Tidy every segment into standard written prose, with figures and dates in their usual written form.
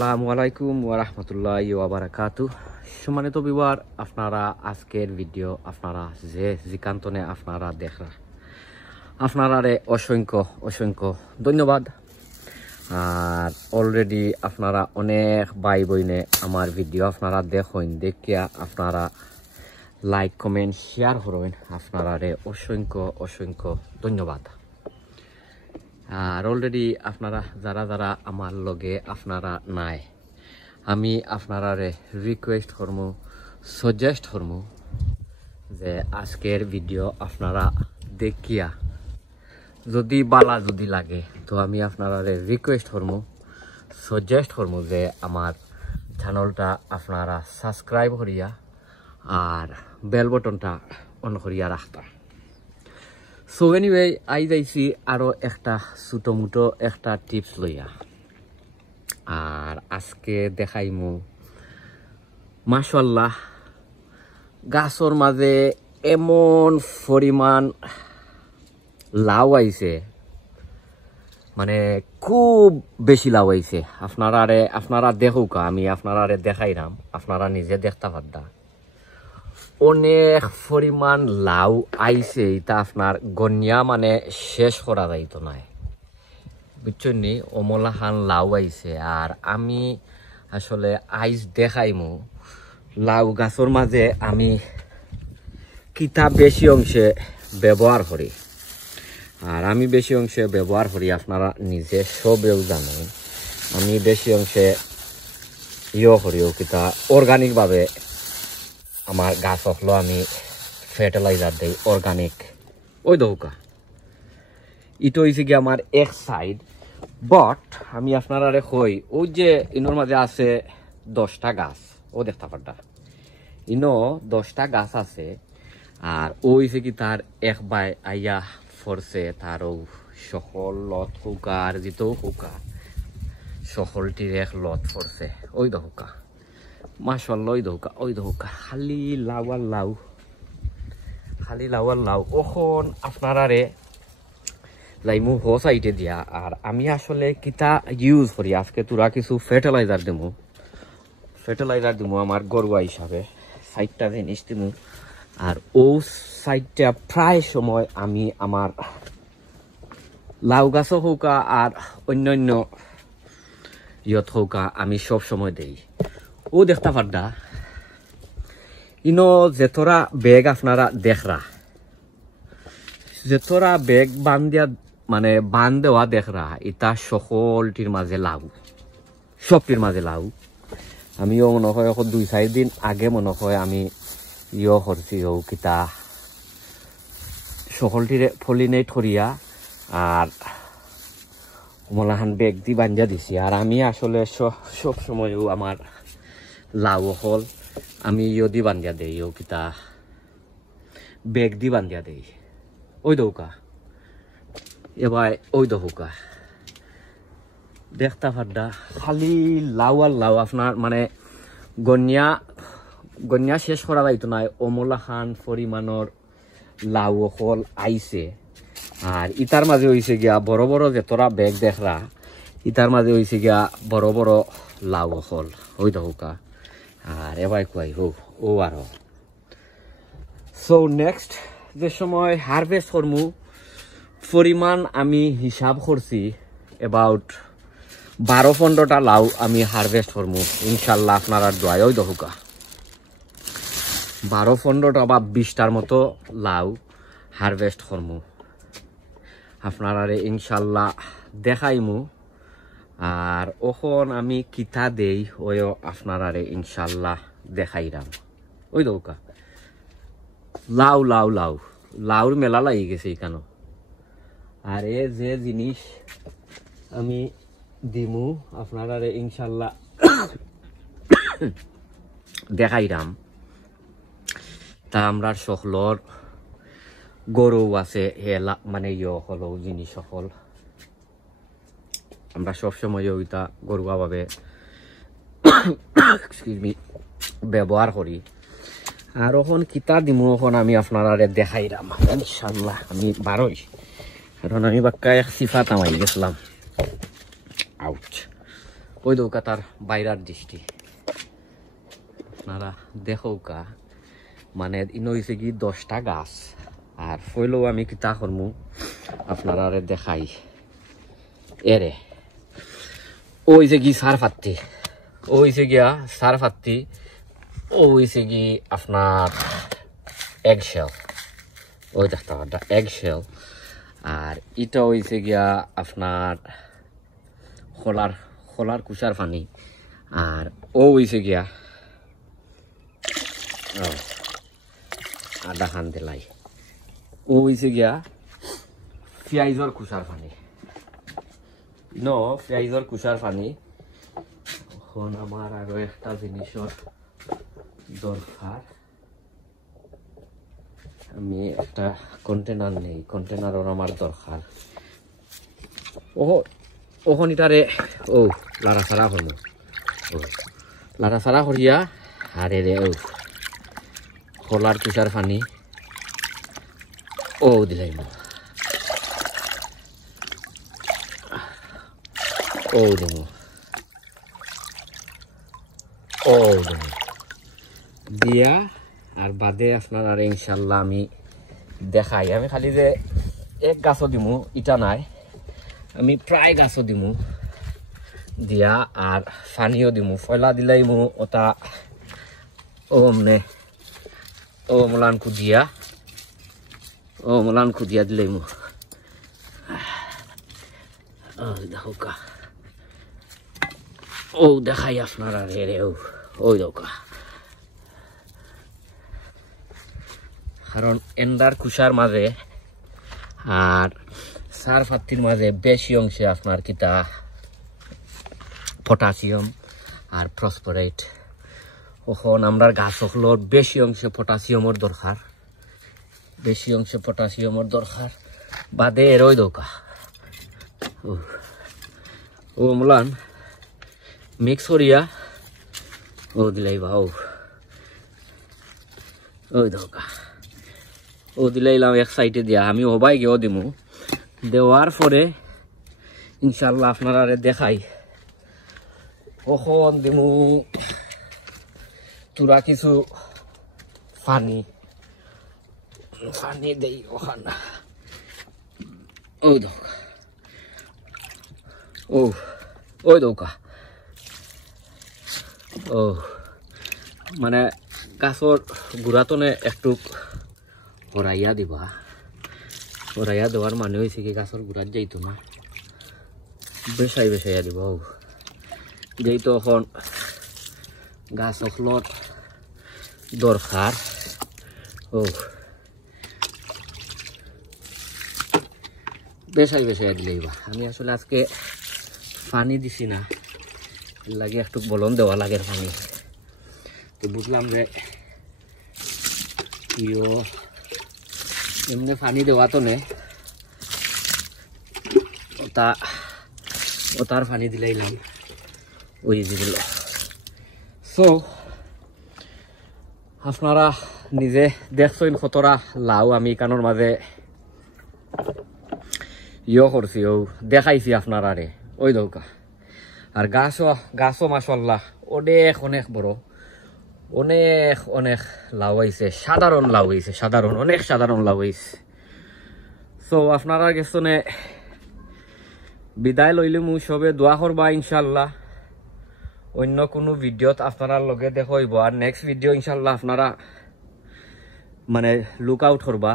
আসসালামু আলাইকুম ওয়া রাহমাতুল্লাহি ওয়া বারাকাতুহু। সম্মানিত ভিউয়ার, আপনারা আজকের ভিডিও আপনারা যেখানে আপনারা দেখরা আপনারারে অসংখ্য অসংখ্য ধন্যবাদ। আর অলরেডি আপনারা অনেক ভাই বোনে আমার ভিডিও আপনারা দেখেন, দেখিয়া আপনারা লাইক কমেন্ট শেয়ার করবেন, আপনারারে অসংখ্য অসংখ্য ধন্যবাদ। আর অলরেডি আপনারা যারা যারা আমার লগে আপনারা নাই, আমি আপনারারে রিকোয়েস্ট করমু, সাজেস্ট করমু যে আজকের ভিডিও আপনারা দেখিয়া যদি বালা যদি লাগে তো আমি আপনারারে রিকোয়েস্ট করমু, সাজেস্ট করমু যে আমার চ্যানেলটা আপনারা সাবস্ক্রাইব করিয়া আর বেল বটনটা অন করিয়া রাখতা। সো এনিওয়ে, আই যাইছি আরো একটা ছোটো মোটো একটা টিপস লইয়া। আর আজকে দেখাইমু মাশাআল্লাহ গাছর মাঝে এমন পরিমাণ লাউ আইছে, মানে খুব বেশি লাউ আইছে। আপনারা দেখুকা, আমি আপনারারে দেখাইলাম, আপনারা নিজে দেখতে পারদা অনেক পরিমাণ লাউ আইছে। এটা আপনার গনিয়া মানে শেষ করা যাইতো নাই, বুঝছেন নি? অমলাহান লাউ আইছে। আর আমি আসলে আইস দেখাইমু লাউ গাছর মাঝে আমি কিতা বেশি অংশে ব্যবহার করি। আর আমি বেশি অংশে ব্যবহার করি, আপনারা নিজে সবেও জানেন। আমি বেশি অংশে করিও কিতা অর্গানিকভাবে আমার গাছ হলো আমি ফার্টিলাইজার দেই অর্গানিক। ওই দৌকা ইটো হয়েছে কি আমার এক সাইড, বাট আমি আপনারা কই ওই যে ইনোর মাঝে আছে 10টা গাছ, ও দেখতে পারটা ইনো 10টা গাছ আছে। আর ও হয়েছে কি তার এক বাই আইয়া ফরছে, তারও সকল লত হৌকা আর যেতেও হৌকা সকলটির এক লত ফরছে। ওই দৌকা মাশাআল্লাহ, ওই দৌকা খালি লাউ আর লাউ, খালি লাউ আর লাউ। ওখন আপনারারে লাইমু হো সাইডে দিয়া। আর আমি আসলে কিতা ইউজ করি আজকে তোরা কিছু ফার্টিলাইজার দিমু আমার গরুয়া হিসাবে 60টা জিনিস দিমু। আর ও সাইডটা প্রায় সময় আমি আমার লাউ গাছও হৌকা আর অন্যান্য ইয়ত হৌকা আমি সব সময় দেই। ও দেখতে পারদা ইনো যেতরা বেগ আপনারা দেখরা, যেতরা বেগ বান্ধিয়া মানে বান দেওয়া দেখরা, ইটা সকলটির মাঝে লাউ, সবটির মাঝে লাউ। আমিও মনে হয় 2-4 দিন আগে মনে হয় আমি করছি ও কিতা সকলটিরে পলিনেট করিয়া আর মলাহান বেগ দি বান্ধিয়া দিছি। আর আমি আসলে সব সময়ও আমার লাউ হল আমি দি বান্ধিয়া দেই, ও কিতা বেগ দি বান্ধিয়া দেই। ওই দৌকা এবার ওই দৌকা দেখতা ফাড্ডা খালি লাউ আর লাউ। আপনার মানে গনিয়া শেষ করা যাইতো না, অমলাহান পরিমাণর লাউ হল আইছে। আর ইটার মাঝে হয়েছে গিয়া বড় বড় যেতরা বেগ দেখরা, ইটার মাঝে হয়েছে গিয়া বড় বড় লাউ হল। ওই দৌকা আর এবার কুয়াই হোক ও আরো। সো নেক্সট যে সময় হারভেস্ট করমু পরিমাণ আমি হিসাব করছি অ্যাবাউট 12-15টা লাউ আমি হারভেস্ট করমু ইনশাল্লাহ আপনারা দোয়াই। ওই দহুকা 12-15টা বা 20টার মতো লাউ হারভেস্ট করমু, আপনারা ইনশাল্লাহ দেখাইমু। আর ওখন আমি কিতা দেই ওই আপনারা ইনশাল্লাহ দেখাইরাম। ওই দৌকা লাউ লাউ লাউ লাউর মেলা লাগি গেছে এখানে। আর এ যে জিনিস আমি দিমু আপনারা ইনশাল্লাহ দেখাইরাম। তা আমরা সকলর গরু আছে মানে হলো জিনিস সকল আমরা সবসময় ওইটা গরুয়া ভাবে ব্যবহার করি। আর ওখান কিতা দিমু ওখান আমি আপনারা দেখাইরাম ইনশাল্লাহ। আমি বারোই কারণ আমি বাক্কা এক সিফাত আমাই গেছিলাম আউট। ওই দৌকা তার বাইরার দৃষ্টি আপনারা দেখৌকা মানে ইনো হয়েছে কি 10টা গাছ আর ফইলেও আমি কিতা করমু আপনারা দেখাই এরে ওই যে কি সার ফাত্তি ওই যে গিয়া সার ফাত্তি ওই যে কি আপনার এগশেল ওই দেখতে পাটা এগশেল আর এটা হয়েছে গিয়া আপনার খোলার কুষার পানি আর ও হয়েছে গিয়া আদা খান দিলাই ও হয়েছে গিয়া পেঁয়াজর কুষার পানি পেঁয়াজর কুষার পানি এখন আমার আরো একটা জিনিসের দরকার আমি একটা কন্টেনার নেই কন্টেনারও আমার দরকার ওখন ইটারে ও লাড়াছাড়া করবো লাড়াছাড়া করিয়া আরে রে ও খোলার তুষার পানি ও দিলাই ও দেব ও দেব দিয়া আর বাদে আপনার আর ইনশাল্লাহ আমি দেখাই আমি খালি যে এক গাছও দিমু ইটা নাই আমি প্রায় গাছও দিমু দিয়া আর পানিও দিমু ফয়লা দিলাই মু ওটা ও মলান খুদিয়া দিলাই মু দেখো কা ও দেখাই আপনার আর রে ওই দৌকা কারণ এন্ডার কুষার মাঝে আর সার ফাত্তির মাঝে বেশি অংশে আপনার কিতা পটাশিয়াম আর ফসফরেট এখন আমরা গাছগুলোর বেশি অংশে পটাশিয়ামের দরকার বাদে এরই দৌকা ও মলান মিক্স করিয়া ও দিলাই বা ওই দৌকা ও দিলাইলাম এক সাইডে দিয়া আমি হবাই গিয়েও দিমু দেওয়ার পরে ইনশাল্লাহ আপনারা দেখাই কখন দিমু তুরা কিছু পানি দেই ওখানে ওই দৌকা ওই দৌকা ও মানে গাছর গুড়াতনে একটু হরাইয়া দিবা হরাইয়া দেওয়ার মানে হয়েছে কি গাছর গুড়াত যাইতো না বেসাইয়া দিবা যেহেতু এখন গাছ অখলত দরকার বেসাইয়া দিলেইবা আমি আসলে আজকে পানি দিছি না লাগে একটু বলন দেওয়া লাগে পানি তো বুঝলাম যে এমনি পানি দেওয়া তো নে ওটার পানি দিলাইলাম ওই যেগুলো সো আপনারা নিজে দেখছেন কতটা লাউ আমি কানোর মাঝে করছি দেখাইছি আপনারা রে ওই দৌকা আর গাছও মাশাআল্লাহ অনেক বড় অনেক লাউ হয়েছে সাধারণ লাউ হয়েছে অনেক সাধারণ লাউ হয়েছে সো আপনারা গেছনে বিদায় লইলে মু সবে দোয়া করবা ইনশাল্লাহ অন্য কোনো ভিডিওত আপনারা লগে দেখব আর নেক্সট ভিডিও ইনশাল্লাহ আপনারা মানে লুক আউট করবা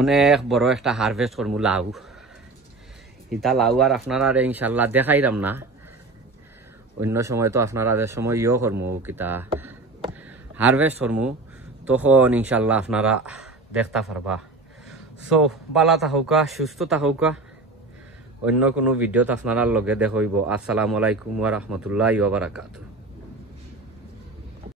অনেক বড় একটা হারভেস্ট করমু লাউ ইটা লাউ আর আপনারা ইনশাল্লাহ দেখাইলাম না অন্য সময় তো আপনারা সময় করমু কিতা হারভেস্ট করমু তখন ইনশাল্লাহ আপনারা দেখতে পারবা সো বালা থাকুকা সুস্থ থাকুকা অন্য কোনো ভিডিওত আপনারা লগে দেখব আসসালামু আলাইকুম ওয়া রাহমাতুল্লাহি ওয়া বারাকাতুহু।